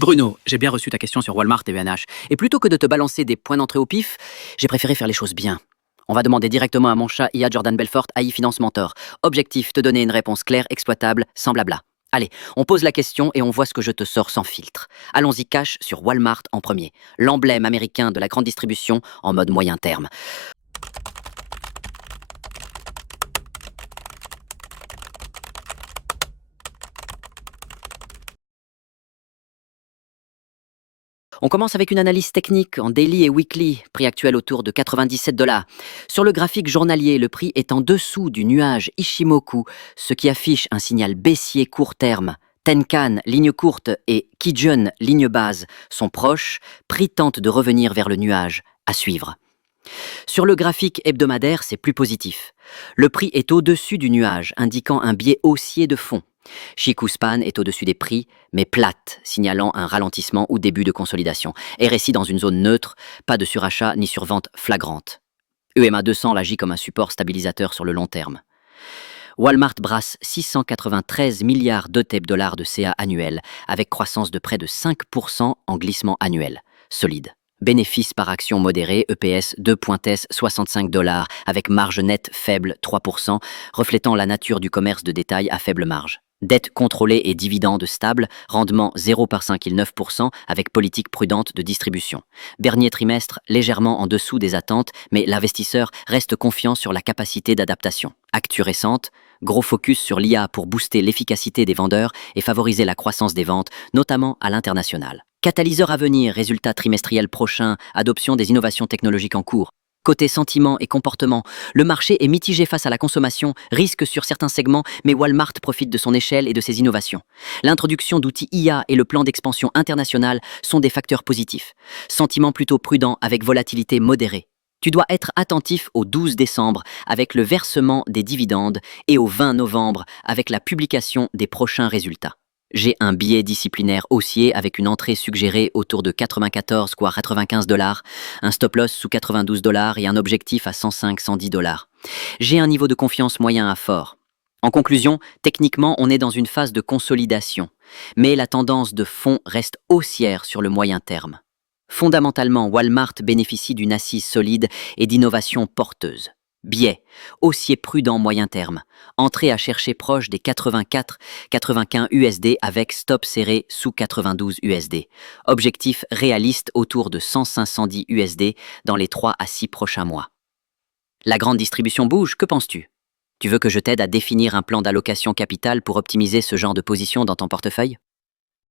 Bruno, j'ai bien reçu ta question sur Walmart et VNH. Et plutôt que de te balancer des points d'entrée au pif, j'ai préféré faire les choses bien. On va demander directement à mon chat IA Jordan Belfort, AI Finance Mentor. Objectif, te donner une réponse claire, exploitable, sans blabla. Allez, on pose la question et on voit ce que je te sors sans filtre. Allons-y cash sur Walmart en premier. L'emblème américain de la grande distribution en mode moyen terme. On commence avec une analyse technique en daily et weekly, prix actuel autour de 97 $. Sur le graphique journalier, le prix est en dessous du nuage Ishimoku, ce qui affiche un signal baissier court terme. Tenkan, ligne courte, et Kijun, ligne base, sont proches, prix tente de revenir vers le nuage. À suivre. Sur le graphique hebdomadaire, c'est plus positif. Le prix est au-dessus du nuage, indiquant un biais haussier de fond. Chikou-Span est au-dessus des prix, mais plate, signalant un ralentissement ou début de consolidation. RSI dans une zone neutre, pas de surachat ni survente flagrante. EMA 200 agit comme un support stabilisateur sur le long terme. Walmart brasse 693 milliards $, de CA annuel, avec croissance de près de 5% en glissement annuel. Solide. Bénéfice par action modéré, EPS 2.S 65 $, avec marge nette faible 3%, reflétant la nature du commerce de détail à faible marge. Dette contrôlée et dividendes stables, rendement 0,9%, avec politique prudente de distribution. Dernier trimestre légèrement en dessous des attentes, mais l'investisseur reste confiant sur la capacité d'adaptation. Actu récente, gros focus sur l'IA pour booster l'efficacité des vendeurs et favoriser la croissance des ventes, notamment à l'international. Catalyseur à venir, résultat trimestriel prochain, adoption des innovations technologiques en cours. Côté sentiment et comportement, le marché est mitigé face à la consommation, risque sur certains segments, mais Walmart profite de son échelle et de ses innovations. L'introduction d'outils IA et le plan d'expansion internationale sont des facteurs positifs. Sentiment plutôt prudent avec volatilité modérée. Tu dois être attentif au 12 décembre avec le versement des dividendes et au 20 novembre avec la publication des prochains résultats. J'ai un biais disciplinaire haussier avec une entrée suggérée autour de 94 voire 95 $, un stop loss sous 92 $ et un objectif à 105-110 $. J'ai un niveau de confiance moyen à fort. En conclusion, techniquement, on est dans une phase de consolidation, mais la tendance de fond reste haussière sur le moyen terme. Fondamentalement, Walmart bénéficie d'une assise solide et d'innovations porteuses. Biais, haussier prudent moyen terme, entrée à chercher proche des 84-95 USD avec stop serré sous 92 USD. Objectif réaliste autour de 100-510 USD dans les 3 à 6 prochains mois. La grande distribution bouge, que penses-tu? Tu veux que je t'aide à définir un plan d'allocation capitale pour optimiser ce genre de position dans ton portefeuille?